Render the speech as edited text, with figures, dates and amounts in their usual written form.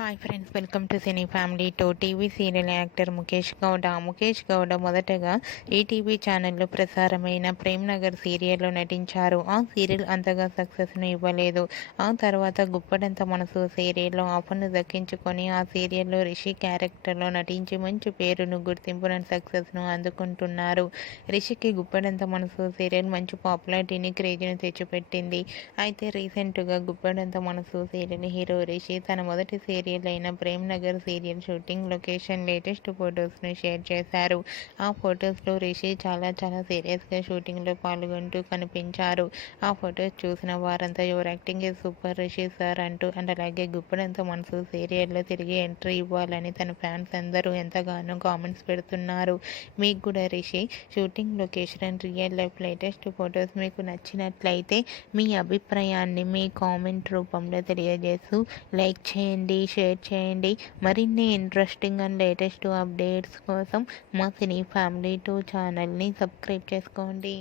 Hi friends, welcome to cine family two. TV serial actor Mukesh Gowda మొదటగా ఈటీవీ ఛానల్లో ప్రసారమైన ప్రేమ్ నగర్ సీరియల్లో నటించారు. ఆ సీరియల్ అంతగా సక్సెస్ను ఇవ్వలేదు. ఆ తర్వాత గుప్పడంత మనసు సీరియల్లో ఆఫర్ను దక్కించుకొని ఆ సీరియల్లో రిషి క్యారెక్టర్లో నటించి మంచి పేరును, గుర్తింపును, సక్సెస్ను అందుకుంటున్నారు. రిషికి గుప్పడంత మనసు సీరియల్ మంచి పాపులారిటీని, క్రేజ్ను తెచ్చిపెట్టింది. అయితే రీసెంట్గా గుప్పడంత మనసు సీరియల్ హీరో రిషి తన మొదటి సీరియల్ అయిన Prem Nagar serial shooting location latest ఫొటోస్ను షేర్ చేశారు. ఆ ఫొటోస్లో రిషి చాలా సీరియస్గా షూటింగ్లో పాల్గొంటూ కనిపించారు. ఆ ఫొటోస్ చూసిన వారంతా your acting is super Rishi sir అంటూ అలాగే గుప్పడంత మనసు సీరియల్లో తిరిగి ఎంట్రీ ఇవ్వాలని తన ఫ్యాన్స్ అందరూ ఎంతగానో కామెంట్స్ పెడుతున్నారు. మీకు కూడా Rishi shooting location and real life latest photos మీకు నచ్చినట్లయితే మీ అభిప్రాయాన్ని మీ కామెంట్ రూపంలో తెలియజేస్తూ లైక్ చేయండి, షేర్ చేయండి. మరిన్ని ఇంట్రెస్టింగ్ అండ్ లేటెస్ట్ అప్డేట్స్ కోసం మా సినీ ఫ్యామిలీ 2 ఛానల్ని సబ్స్క్రైబ్ చేసుకోండి.